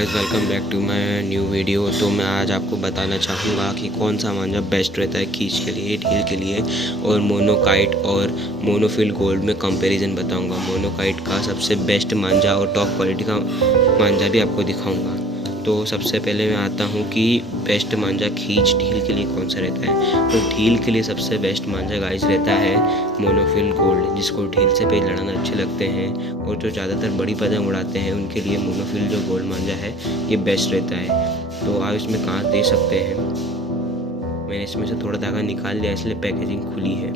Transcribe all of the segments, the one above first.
Guys, welcome back to my new video. तो मैं आज आपको बताना चाहूँगा कि कौन सा मांझा बेस्ट रहता है खींच के लिए, ढील के लिए, और मोनोकाइट और मोनोफिल गोल्ड में कंपैरिजन बताऊँगा। मोनोकाइट का सबसे बेस्ट मांझा और टॉप क्वालिटी का मांझा भी आपको दिखाऊँगा। तो सबसे पहले मैं आता हूँ कि बेस्ट मांझा खींच ढील के लिए कौन सा रहता है। तो ढील के लिए सबसे बेस्ट मांझा गाइस रहता है मोनोफिल गोल्ड, जिसको ढील से पेज लड़ाना अच्छे लगते हैं और जो ज़्यादातर बड़ी पतंग उड़ाते हैं उनके लिए मोनोफिल जो गोल्ड मांझा है ये बेस्ट रहता है। तो आप इसमें कांच दे सकते हैं। मैंने इसमें से थोड़ा धागा निकाल लिया, इसलिए पैकेजिंग खुली है।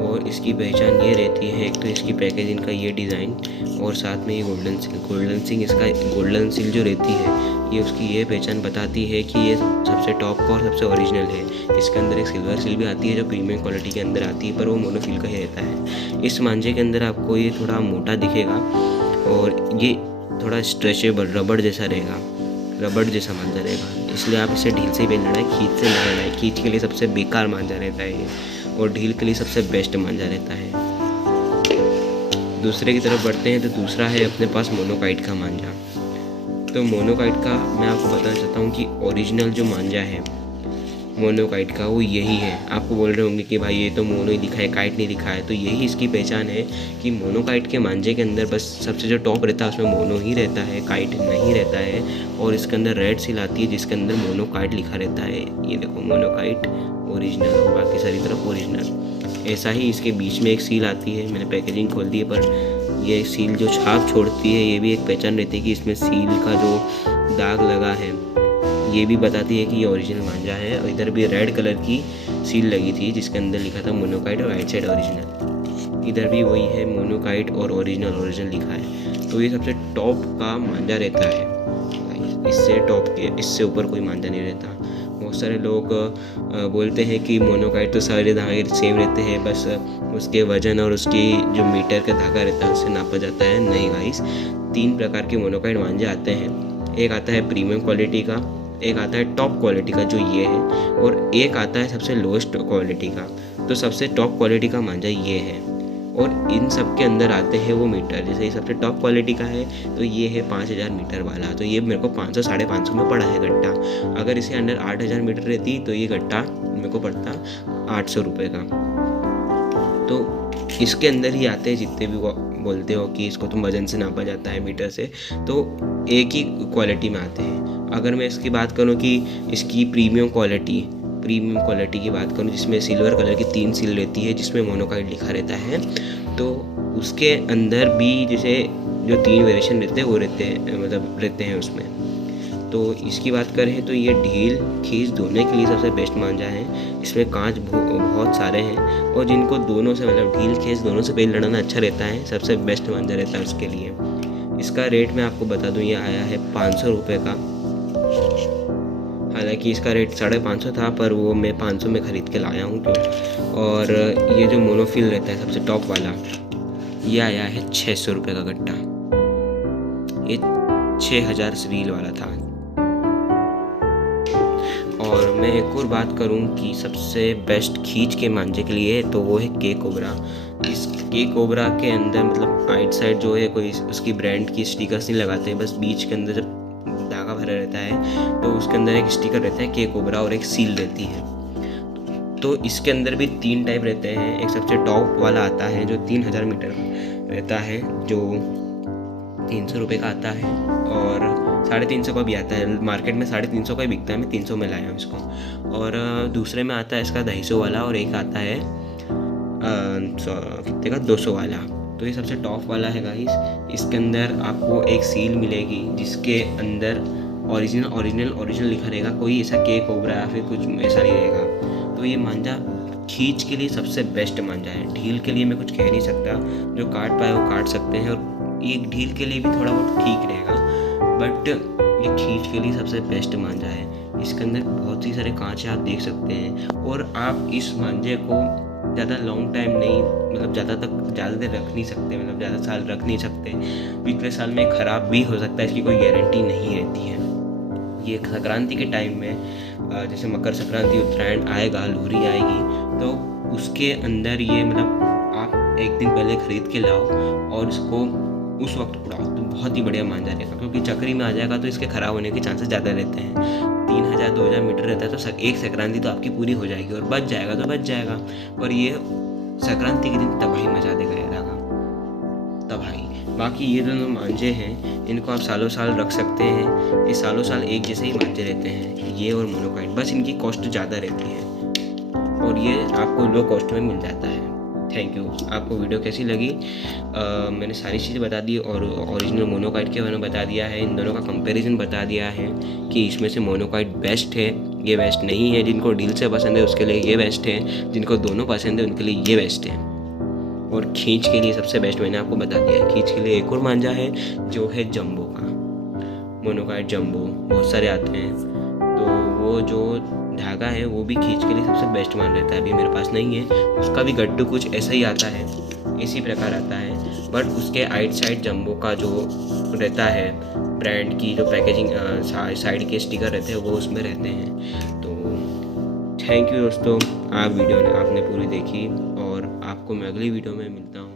और इसकी पहचान ये रहती है, एक तो इसकी पैकेजिंग का ये डिज़ाइन और साथ में ये गोल्डन सील जो रहती है ये उसकी ये पहचान बताती है कि ये सबसे टॉप का और सबसे ओरिजिनल है। इसके अंदर एक सिल्वर सील भी आती है जो प्रीमियम क्वालिटी के अंदर आती है, पर वो मोनोफिल का ही रहता है। इस मांझे के अंदर आपको ये थोड़ा मोटा दिखेगा और ये थोड़ा स्ट्रेचेबल रबड़ जैसा रहेगा, रबड़ जैसा मांझा रहेगा। इसलिए आप इसे ढील से ही पहन लड़ाए, खींच से ना लड़ाए। खींच के लिए सबसे बेकार मांझा रहता है ये, और ढील के लिए सबसे बेस्ट मांझा रहता है। दूसरे की तरफ बढ़ते हैं तो दूसरा है अपने पास मोनोकाइट का मांझा। तो मोनोकाइट का मैं आपको बताना चाहता हूँ कि ओरिजिनल जो मांझा है मोनोकाइट का वो यही है। आपको बोल रहे होंगे कि भाई ये तो मोनो ही लिखा है, काइट नहीं लिखा है। तो यही इसकी पहचान है कि मोनोकाइट के मांझे के अंदर बस सबसे जो टॉप रहता है उसमें मोनो ही रहता है, काइट नहीं रहता है। और इसके अंदर रेड सील आती है जिसके अंदर मोनोकाइट लिखा रहता है। ये देखो मोनोकाइट ओरिजिनल और बाकी सारी तरफ ओरिजिनल। ऐसा ही इसके बीच में एक सील आती है, मैंने पैकेजिंग खोल दी है, पर ये सील जो छाप छोड़ती है ये भी एक पहचान रहती है कि इसमें सील का जो दाग लगा है ये भी बताती है कि ये ओरिजिनल मांझा है। और इधर भी रेड कलर की सील लगी थी जिसके अंदर लिखा था मोनोकाइट और राइट साइड ओरिजिनल। इधर भी वही है, मोनोकाइट और ओरिजिनल लिखा है। तो ये सबसे टॉप का मांझा रहता है। इससे ऊपर कोई मांझा नहीं रहता। बहुत सारे लोग बोलते हैं कि मोनोकाइट तो सारे धागे सेम रहते हैं, बस उसके वजन और उसकी जो मीटर का धागा रहता है उससे नापा जाता है। नहीं गाइस, 3 प्रकार के मोनोकाइट मांझे आते हैं। एक आता है प्रीमियम क्वालिटी का, एक आता है टॉप क्वालिटी का जो ये है, और एक आता है सबसे लोएस्ट क्वालिटी का। तो सबसे टॉप क्वालिटी का मांझा ये है। और इन सब के अंदर आते हैं वो मीटर। जैसे ये सबसे टॉप क्वालिटी का है तो ये है 5000 मीटर वाला। तो ये मेरे को 500 550 में पड़ा है गट्टा। अगर इसे अंडर 8000 मीटर रहती तो ये गट्टा मेरे को पड़ता 800 रुपये का। तो इसके अंदर ही आते हैं जितने भी बोलते हो कि इसको तुम वजन से नापा जाता है मीटर से, तो एक ही क्वालिटी में आते हैं। अगर मैं इसकी बात करूँ कि इसकी प्रीमियम क्वालिटी की बात करूँ जिसमें सिल्वर कलर की 3 सील रहती है जिसमें मोनोकाइट लिखा रहता है, तो उसके अंदर भी जैसे जो 3 वेरिएशन रहते हैं वो रहते हैं उसमें। तो इसकी बात करें तो ये ढील खींच धोने के लिए सबसे बेस्ट मांझा है। इसमें कांच बहुत सारे हैं और जिनको दोनों से ढील खींच दोनों से पेज लड़ाना अच्छा रहता है, सबसे बेस्ट मांझा रहता है उसके लिए। इसका रेट मैं आपको बता दूँ, ये आया है 500 रुपये का। हालांकि इसका रेट 550 था, पर वो मैं 500 में ख़रीद के लाया हूँ क्यों। और ये जो मोनोफिल रहता है सबसे टॉप वाला, ये आया है 600 रुपये का गट्टा। ये 6000 रील वाला था। और मैं एक और बात करूं कि सबसे बेस्ट खींच के मांझे के लिए तो वो है के कोबरा। इस के कोबरा के अंदर आइट साइड जो है कोई उसकी ब्रांड की स्टिकर्स नहीं लगाते हैं, बस बीच के अंदर जब धागा भरा रहता है तो उसके अंदर एक स्टिकर रहता है के कोबरा और एक सील रहती है। तो इसके अंदर भी 3 टाइप रहते हैं। एक सबसे टॉप वाला आता है जो 3000 मीटर रहता है, जो 300 रुपये का आता है, और 350 का भी आता है। मार्केट में 350 का ही बिकता है, मैं 300 में लाया हूँ इसको। और दूसरे में आता है इसका 250 वाला, और एक आता है कितने का 200 वाला। तो ये सबसे टॉप वाला है गाइस। इसके अंदर आपको एक सील मिलेगी जिसके अंदर ओरिजिनल लिखा रहेगा। कोई ऐसा के कोबरा या फिर कुछ ऐसा नहीं रहेगा। तो ये मांझा खींच के लिए सबसे बेस्ट मांझा है। ढील के लिए मैं कुछ कह नहीं सकता, जो काट पाए वो काट सकते हैं, और एक ढील के लिए भी थोड़ा बहुत ठीक रहेगा, बट ये खींच के लिए सबसे बेस्ट मांझा है। इसके अंदर बहुत ही सारे कांचे आप देख सकते हैं, और आप इस मांझे को ज़्यादा लॉन्ग टाइम नहीं, ज़्यादा देर रख नहीं सकते, ज़्यादा साल रख नहीं सकते। पिछले साल में ख़राब भी हो सकता है, इसकी कोई गारंटी नहीं रहती है। ये संक्रांति के टाइम में जैसे मकर संक्रांति, उत्तरायण आएगा, लोहरी आएगी, तो उसके अंदर ये आप एक दिन पहले ख़रीद के लाओ और इसको उस वक्त उड़ाओ तो बहुत ही बढ़िया मांझा रहेगा, क्योंकि चक्री में आ जाएगा तो इसके ख़राब होने के चांसेस ज़्यादा रहते हैं। 3000-2000 मीटर रहता है तो एक संक्रांति तो आपकी पूरी हो जाएगी, और बच जाएगा तो बच जाएगा। पर ये संक्रांति के दिन तबाही मचा देगा ये धागा, तबाही। बाकी ये दोनों मांझे हैं, इनको आप सालों साल रख सकते हैं, ये सालों साल एक जैसे ही मांझे रहते हैं, ये और मोनोकाइट। बस इनकी कॉस्ट ज़्यादा रहती है और ये आपको लो कॉस्ट में मिल जाता है। Thank you. आपको वीडियो कैसी लगी? मैंने सारी चीज़ें बता दी और ओरिजिनल मोनोकाइट के बारे में बता दिया है, इन दोनों का कंपैरिजन बता दिया है कि इसमें से मोनोकाइट बेस्ट है, ये बेस्ट नहीं है। जिनको डील से पसंद है उसके लिए ये बेस्ट है, जिनको दोनों पसंद है उनके लिए ये बेस्ट है। और खींच के लिए सबसे बेस्ट मैंने आपको बता दिया है। खींच के लिए एक और मांझा है जो है जंबो का, मोनोकाइट जंबो, बहुत सारे आते हैं, तो वो जो धागा है वो भी खींच के लिए सबसे बेस्ट मान रहता है। अभी मेरे पास नहीं है, उसका भी गट्टू कुछ ऐसा ही आता है, इसी प्रकार आता है, बट उसके आइट साइड जंबो का जो रहता है ब्रांड की जो पैकेजिंग साइड के स्टिकर रहते हैं वो उसमें रहते हैं। तो थैंक यू दोस्तों, आपने पूरी देखी और आपको मैं अगली वीडियो में मिलता हूँ।